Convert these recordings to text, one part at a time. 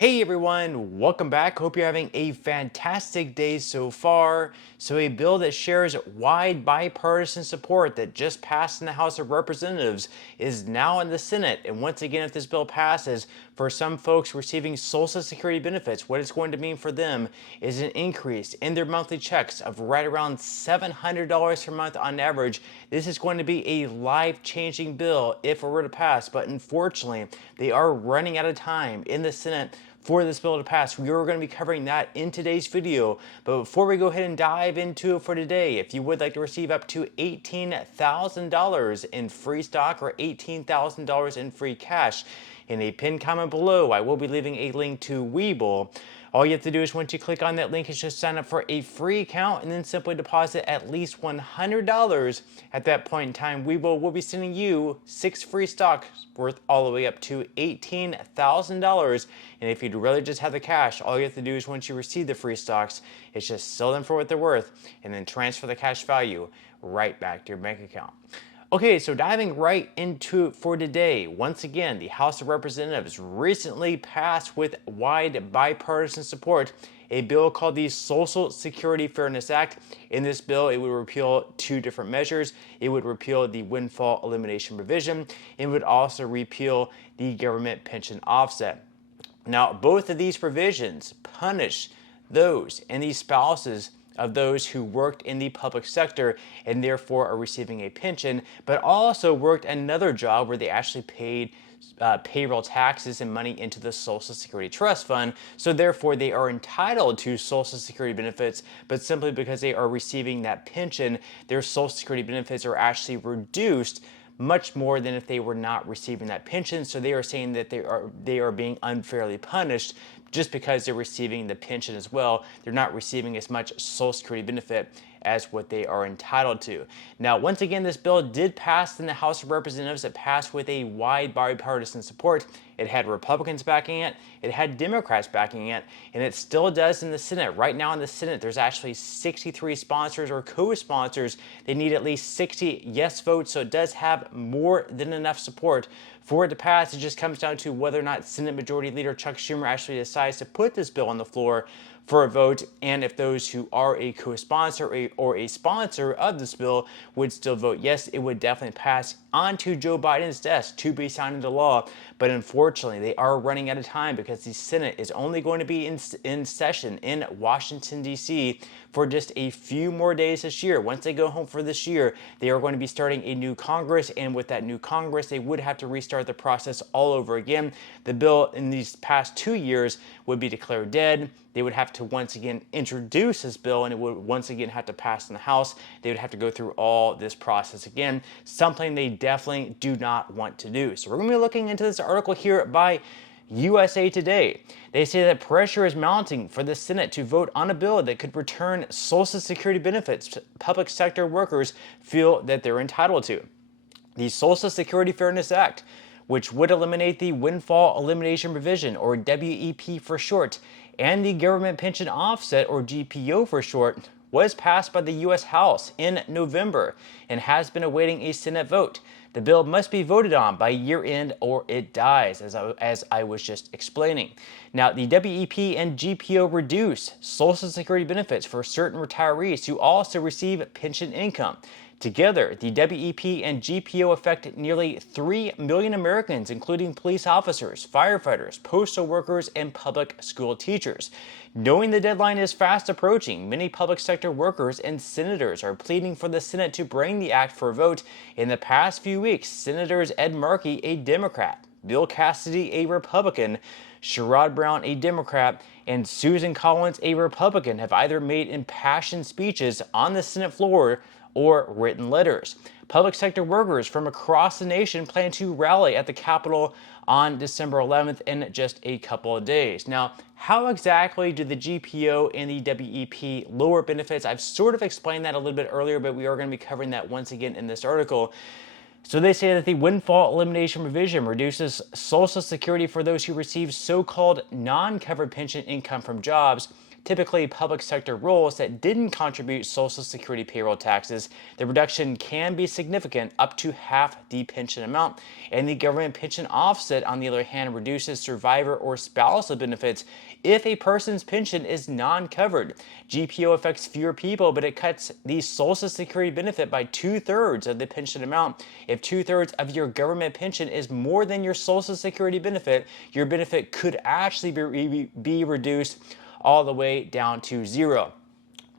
Hey everyone, welcome back. Hope you're having a fantastic day so far. So a bill that shares wide bipartisan support that just passed in the House of Representatives is now in the Senate. And once again, if this bill passes, for some folks receiving Social Security benefits, what it's going to mean for them is an increase in their monthly checks of right around $700 per month on average. This is going to be a life-changing bill if it were to pass, but unfortunately, they are running out of time in the Senate for this bill to pass. We are going to be covering that in today's video. But before we go ahead and dive into it for today, if you would like to receive up to $18,000 in free stock or $18,000 in free cash, in a pinned comment below, I will be leaving a link to Webull. All you have to do is once you click on that link is just sign up for a free account and then simply deposit at least $100. At that point in time, Webull will be sending you 6 free stocks worth all the way up to $18,000. And if you'd rather just have the cash, all you have to do is once you receive the free stocks, is just sell them for what they're worth and then transfer the cash value right back to your bank account. Okay, so diving right into it for today, once again, the House of Representatives recently passed with wide bipartisan support a bill called the Social Security Fairness Act. In this bill, it would repeal 2 different measures. It would repeal the windfall elimination provision. It would also repeal the government pension offset. Now, both of these provisions punish those and the spouses of those who worked in the public sector and therefore are receiving a pension, but also worked another job where they actually paid payroll taxes and money into the Social Security Trust Fund. So therefore they are entitled to Social Security benefits, but simply because they are receiving that pension, their Social Security benefits are actually reduced much more than if they were not receiving that pension. So they are saying that they are being unfairly punished just because they're receiving the pension as well. They're not receiving as much Social Security benefit as what they are entitled to. Now, once again, this bill did pass in the House of Representatives. It passed with a wide bipartisan support. It had Republicans backing it, it had Democrats backing it, and it still does in the Senate. Right now in the Senate, there's actually 63 sponsors or co-sponsors. They need at least 60 yes votes, so it does have more than enough support for it to pass. It just comes down to whether or not Senate Majority Leader Chuck Schumer actually decides to put this bill on the floor for a vote, and if those who are a co-sponsor or a sponsor of this bill would still vote yes, it would definitely pass onto Joe Biden's desk to be signed into law. But unfortunately, they are running out of time because the Senate is only going to be in session in Washington, D.C. for just a few more days this year. Once they go home for this year, they are going to be starting a new Congress, and with that new Congress, they would have to restart the process all over again. The bill in these past 2 years would be declared dead. They would have to once again introduce this bill, and it would once again have to pass in the House. They would have to go through all this process again, something they definitely do not want to do. So we're going to be looking into this article here by USA Today. They say that pressure is mounting for the Senate to vote on a bill that could return Social Security benefits public sector workers feel that they're entitled to. The Social Security Fairness Act, which would eliminate the windfall elimination provision, or WEP for short, and the government pension offset, or GPO for short, was passed by the U.S. House in November and has been awaiting a Senate vote. The bill must be voted on by year end or it dies, as I was just explaining. Now, the WEP and GPO reduce Social Security benefits for certain retirees who also receive pension income. Together, the WEP and GPO affect nearly 3 million Americans, including police officers, firefighters, postal workers, and public school teachers. Knowing the deadline is fast approaching, many public sector workers and senators are pleading for the Senate to bring the act for a vote. In the past few weeks, Senators Ed Markey, a Democrat, Bill Cassidy, a Republican, Sherrod Brown, a Democrat, and Susan Collins, a Republican, have either made impassioned speeches on the Senate floor or written letters. Public sector workers from across the nation plan to rally at the Capitol on December 11th in just a couple of days. Now, how exactly do the GPO and the WEP lower benefits? I've sort of explained that a little bit earlier, but we are going to be covering that once again in this article. So they say that the windfall elimination provision reduces Social Security for those who receive so-called non-covered pension income from jobs typically public sector roles that didn't contribute Social Security payroll taxes, the reduction can be significant, up to half the pension amount. And the government pension offset, on the other hand, reduces survivor or spousal benefits if a person's pension is non-covered. GPO affects fewer people, but it cuts the Social Security benefit by 2/3 of the pension amount. If 2/3 of your government pension is more than your Social Security benefit, your benefit could actually be reduced all the way down to zero.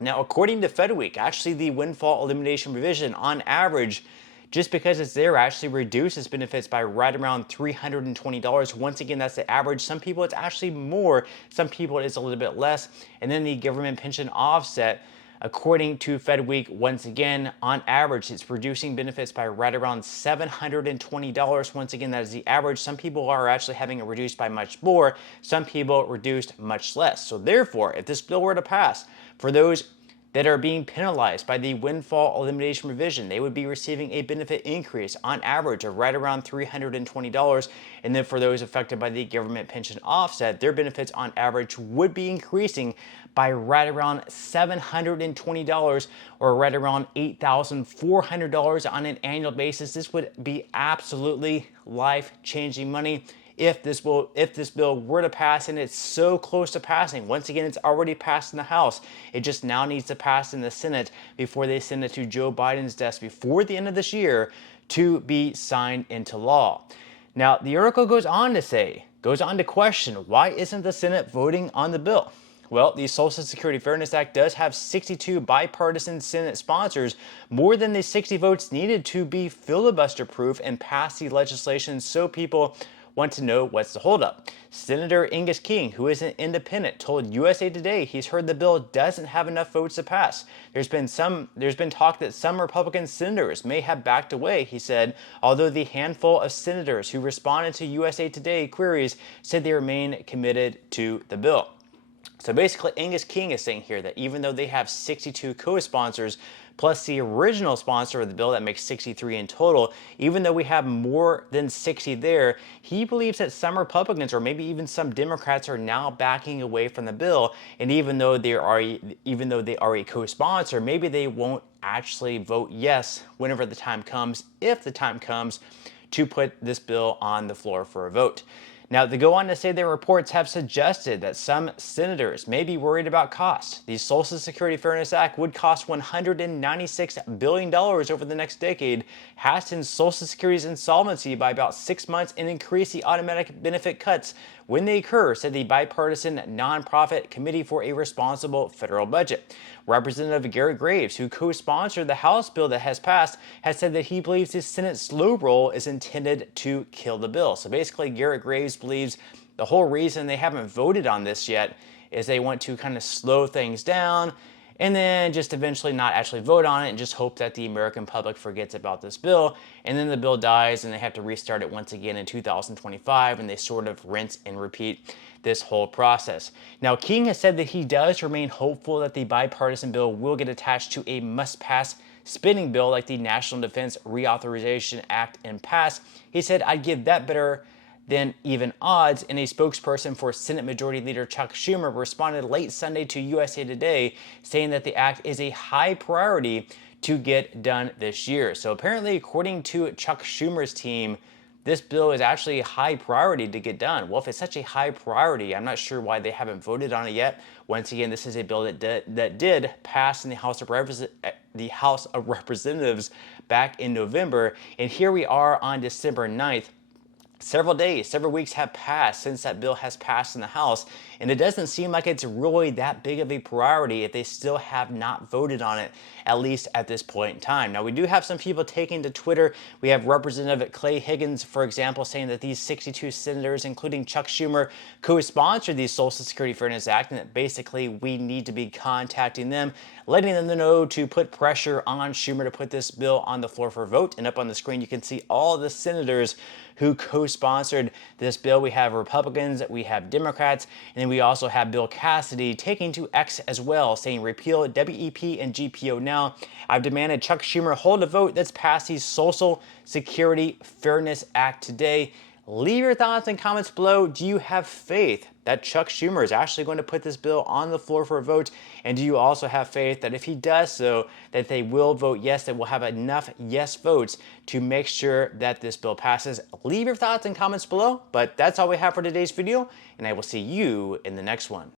Now, according to FedWeek, actually the windfall elimination provision on average, just because it's there, actually reduces benefits by right around $320. Once again, that's the average. Some people it's actually more, some people it's a little bit less. And then the government pension offset, according to FedWeek, once again, on average, it's reducing benefits by right around $720. Once again, that is the average. Some people are actually having it reduced by much more. Some people reduced much less. So therefore, if this bill were to pass, for those that are being penalized by the windfall elimination provision, they would be receiving a benefit increase on average of right around $320. And then for those affected by the government pension offset, their benefits on average would be increasing by right around $720, or right around $8,400 on an annual basis. This would be absolutely life-changing money if this bill were to pass, and it's so close to passing. Once again, it's already passed in the House. It just now needs to pass in the Senate before they send it to Joe Biden's desk before the end of this year to be signed into law. Now, the article goes on to question, why isn't the Senate voting on the bill? Well, the Social Security Fairness Act does have 62 bipartisan Senate sponsors, more than the 60 votes needed to be filibuster-proof and pass the legislation, so people want to know what's the holdup. Senator Angus King, who is an independent, told USA Today he's heard the bill doesn't have enough votes to pass. There's been talk that some Republican senators may have backed away, he said, although the handful of senators who responded to USA Today queries said they remain committed to the bill. So basically, Angus King is saying here that even though they have 62 co-sponsors, plus the original sponsor of the bill, that makes 63 in total, even though we have more than 60 there, he believes that some Republicans, or maybe even some Democrats, are now backing away from the bill. And even though they are a co-sponsor, maybe they won't actually vote yes whenever the time comes, if the time comes, to put this bill on the floor for a vote. Now, they go on to say their reports have suggested that some senators may be worried about cost. The Social Security Fairness Act would cost $196 billion over the next decade, hasten Social Security's insolvency by about 6 months, and increase the automatic benefit cuts when they occur, said the bipartisan nonprofit Committee for a Responsible Federal Budget. Representative Garrett Graves, who co-sponsored the House bill that has passed, has said that he believes the Senate's slow roll is intended to kill the bill. So basically, Garrett Graves believes the whole reason they haven't voted on this yet is they want to kind of slow things down and then just eventually not actually vote on it and just hope that the American public forgets about this bill. And then the bill dies and they have to restart it once again in 2025, and they sort of rinse and repeat this whole process. Now, King has said that he does remain hopeful that the bipartisan bill will get attached to a must-pass spending bill like the National Defense Reauthorization Act and pass. He said, "I'd give that better than even odds," and a spokesperson for Senate Majority Leader Chuck Schumer responded late Sunday to USA Today, saying that the act is a high priority to get done this year. So apparently, according to Chuck Schumer's team, this bill is actually a high priority to get done. Well, if it's such a high priority, I'm not sure why they haven't voted on it yet. Once again, this is a bill that did pass in the House of Representatives back in November, and here we are on December 9th. Several weeks have passed since that bill has passed in the House, and it doesn't seem like it's really that big of a priority if they still have not voted on it, at least at this point in time. Now, we do have some people taking to Twitter. We have Representative Clay Higgins, for example, saying that these 62 senators, including Chuck Schumer, co-sponsored the Social Security Fairness Act, and that basically we need to be contacting them, letting them know to put pressure on Schumer to put this bill on the floor for a vote. And up on the screen, you can see all the senators who co-sponsored this bill. We have Republicans, we have Democrats, and then we also have Bill Cassidy taking to X as well, saying repeal WEP and GPO now. I've demanded Chuck Schumer hold a vote that's passed the Social Security Fairness Act today. Leave your thoughts and comments below. Do you have faith that Chuck Schumer is actually going to put this bill on the floor for a vote? And do you also have faith that if he does so, that they will vote yes, that we'll have enough yes votes to make sure that this bill passes? Leave your thoughts and comments below. But that's all we have for today's video, and I will see you in the next one.